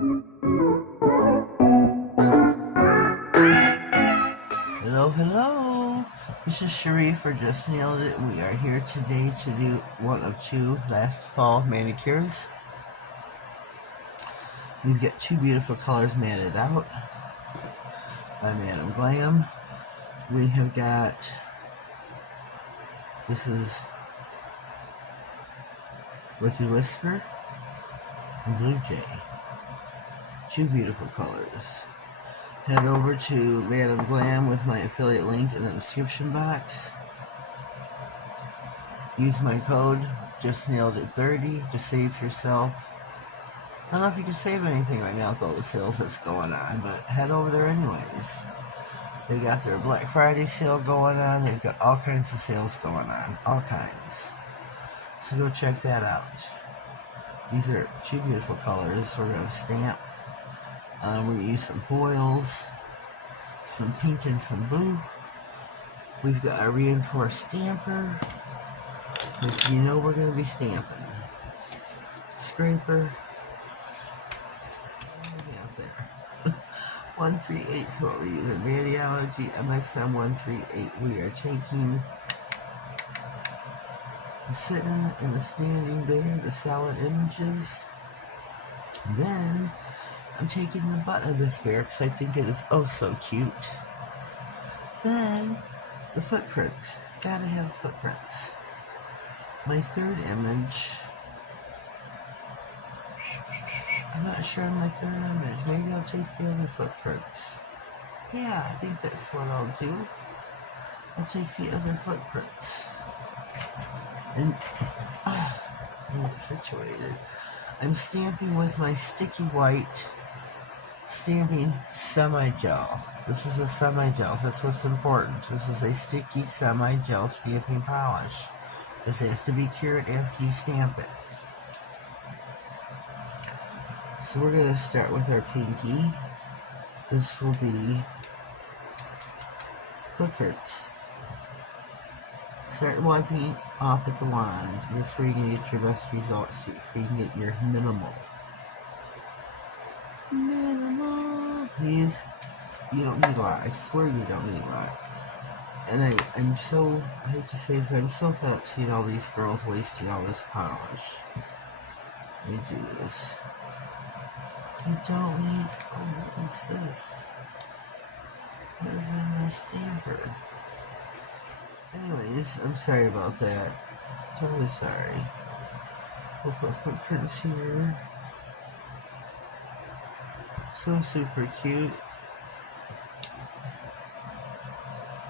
Hello, hello. This is Cherie for Just Nailed It. We are here today to do one of two last fall manicures. We've got two beautiful colors matted out by Madam Glam. We have got, this is Wicked Whisper and Blue Jay. Two beautiful colors. Head over to Madam Glam with my affiliate link in the description box. Use my code Just.nailedit30 to save yourself. I don't know if you can save anything right now with all the sales that's going on, but head over there anyways. They got their Black Friday sale going on. They've got all kinds of sales going on. All kinds. So go check that out. These are two beautiful colors. We're going to stamp. We're going to use some foils, some pink and some blue. We've got a reinforced stamper, because you know we're going to be stamping. Scraper. Out there. 138 is what we're using. Radiology MXM 138. We are taking the sitting and the standing there, the solid images. Then I'm taking the butt of this bear because I think it is oh so cute. Then the footprints. Gotta have footprints. My third image. I'm not sure on my third image. Maybe I'll take the other footprints. Yeah, I think that's what I'll do. I'll take the other footprints. And get situated. I'm stamping with my sticky white stamping semi-gel. This is a semi-gel. That's what's important. This is a sticky semi-gel stamping polish. This has to be cured after you stamp it. So we're going to start with our pinky. This will be footprints. Start wiping off at the wand. This is where you can get your best results. So you can get your minimal. These, you don't need a lot. I swear you don't need a lot. And I'm so, I hate to say this, but I'm so fed up seeing all these girls wasting all this polish. Let me do this. You don't need, oh, what is this? What is in my stamper? Anyways, I'm sorry about that. Totally sorry. We'll put footprints here. So super cute.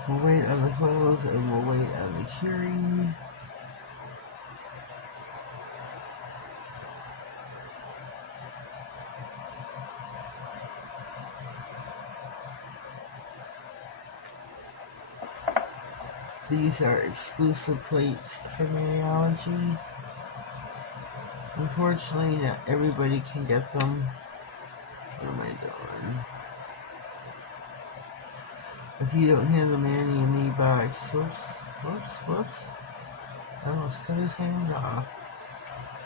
We'll wait on the photos and we'll wait on the curing. These are exclusive plates for Maniology. Unfortunately, not everybody can get them. What am I doing? If you don't have the Manny and Me box, whoops. I almost cut his hand off.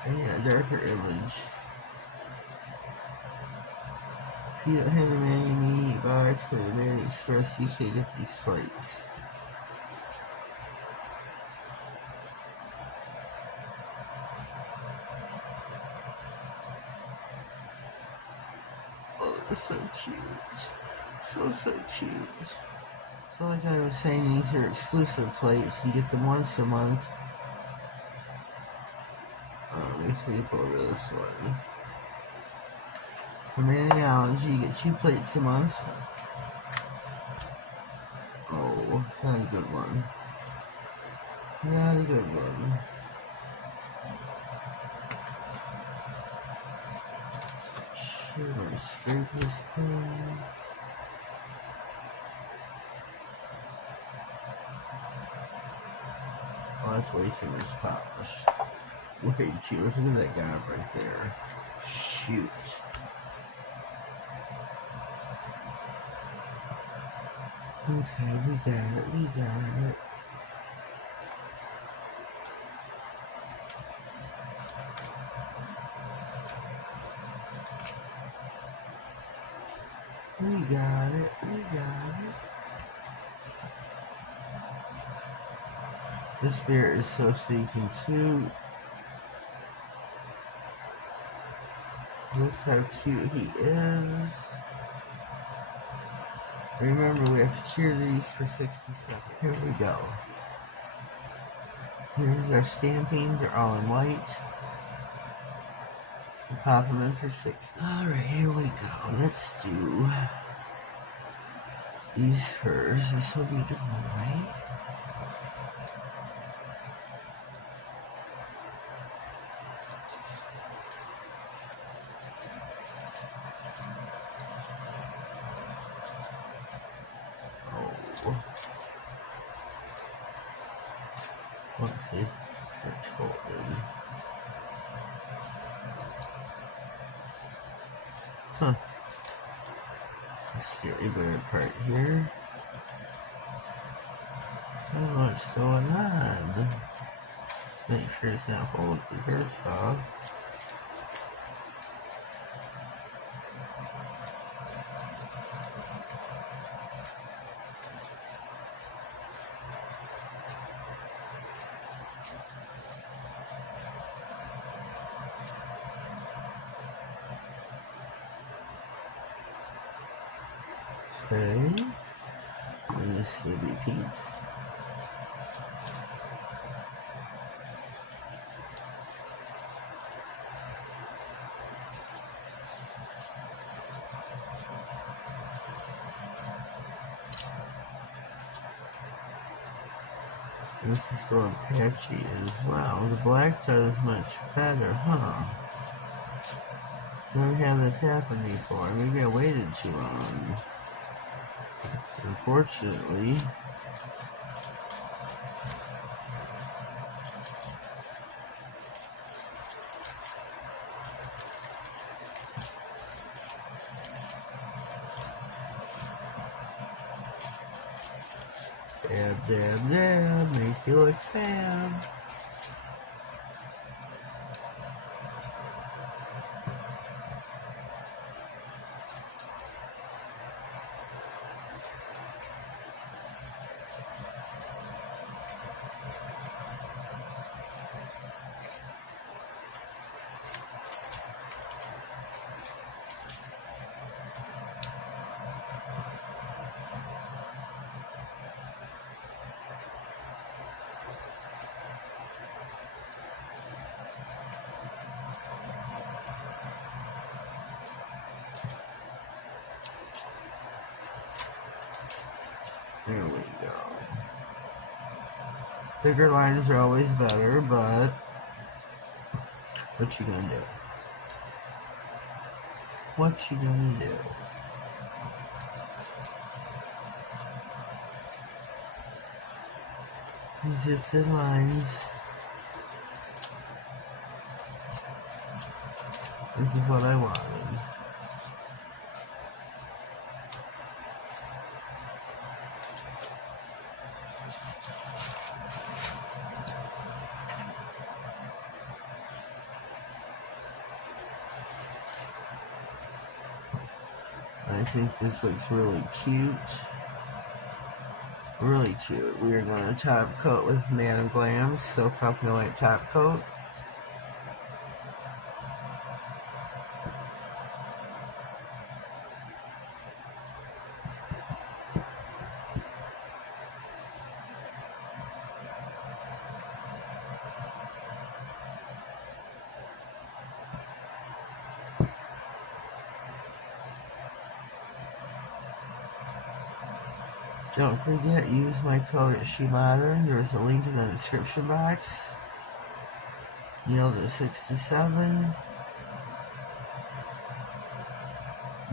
I need a darker image. If you don't have the Manny and Me box or the Manny Express, you can't get these plates. They're so cute. So cute. So like I was saying, these are exclusive plates. You get them once a month. Let me flip over this one. For Maniology, you get 2 plates a month. Oh, it's not a good one. Not a good one. Sure, scrape this thing. Oh, that's way too much polish. Way too much. Look at that guy right there. Shoot. Okay, we got it. We got it. We got it. This bear is so stinking cute. Look how cute he is. Remember, we have to cure these for 60 seconds. Here we go. Here's our stamping. They're all in white. We pop them in for 60. Alright, here we go. Let's do these furs. They're so beautiful, right? Let's see. That's folded. Huh. Let's get a better part here. I don't know what's going on. Make sure it's not folded first off. Okay. And this will be pink. This is going patchy as well. The black dot is much better, huh? Never had this happen before. Maybe I waited too long. Unfortunately. Dab, dab, dab, make you look fab. There we go. Bigger lines are always better, but what you gonna do? What you gonna do? These are thin lines. This is what I wanted. I think this looks really cute. Really cute. We are going to top coat with Man Glam Silk Up No White top coat. Don't forget, use my code at SheModern. There's a link in the description box. Nailed-it67.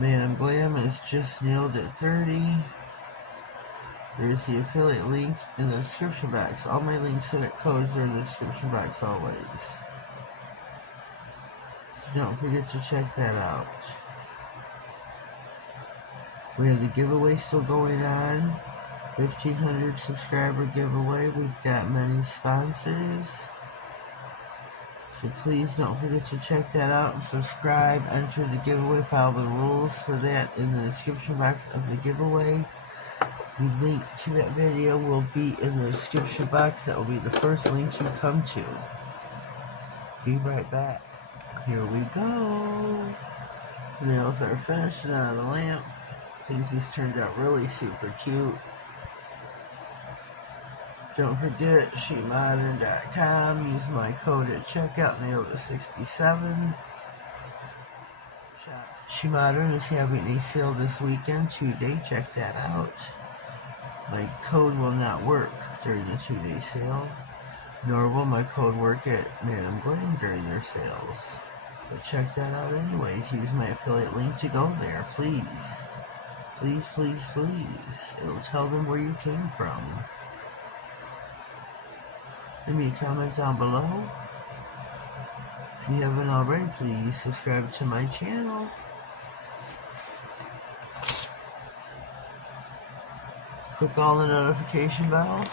Man Glam is Just.nailedit30. There's the affiliate link in the description box. All my links and codes are in the description box always. So don't forget to check that out. We have the giveaway still going on. 1,500 subscriber giveaway. We've got many sponsors. So please don't forget to check that out and subscribe. Enter the giveaway. Follow the rules for that in the description box of the giveaway. The link to that video will be in the description box. That will be the first link you come to. Be right back. Here we go. The nails are finished and out of the lamp. I think these turned out really super cute. Don't forget, SheModern.com. Use my code at checkout, Nailed It67. SheModern is having a sale this weekend, 2-day. Check that out. My code will not work during the 2-day sale, nor will my code work at Madam Glam during their sales. But check that out anyways. Use my affiliate link to go there, please. Please, please, please. It'll tell them where you came from. Leave me a comment down below. If you haven't already, please subscribe to my channel. Click on the notification bell.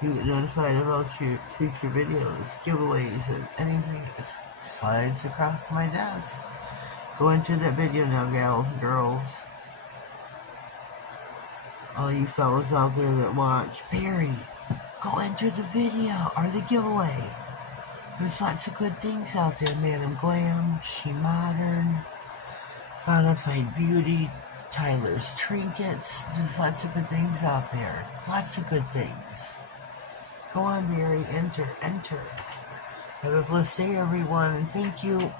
You get notified about your future videos, giveaways, and anything that slides across my desk. Go into that video now, gals and girls. All you fellas out there that watch, Barry, go enter the video or the giveaway. There's lots of good things out there. Madam Glam, SheModern, Bonafide Beauty, Tyler's Trinkets. There's lots of good things out there. Lots of good things. Go on, Barry, enter. Have a blessed day, everyone, and thank you.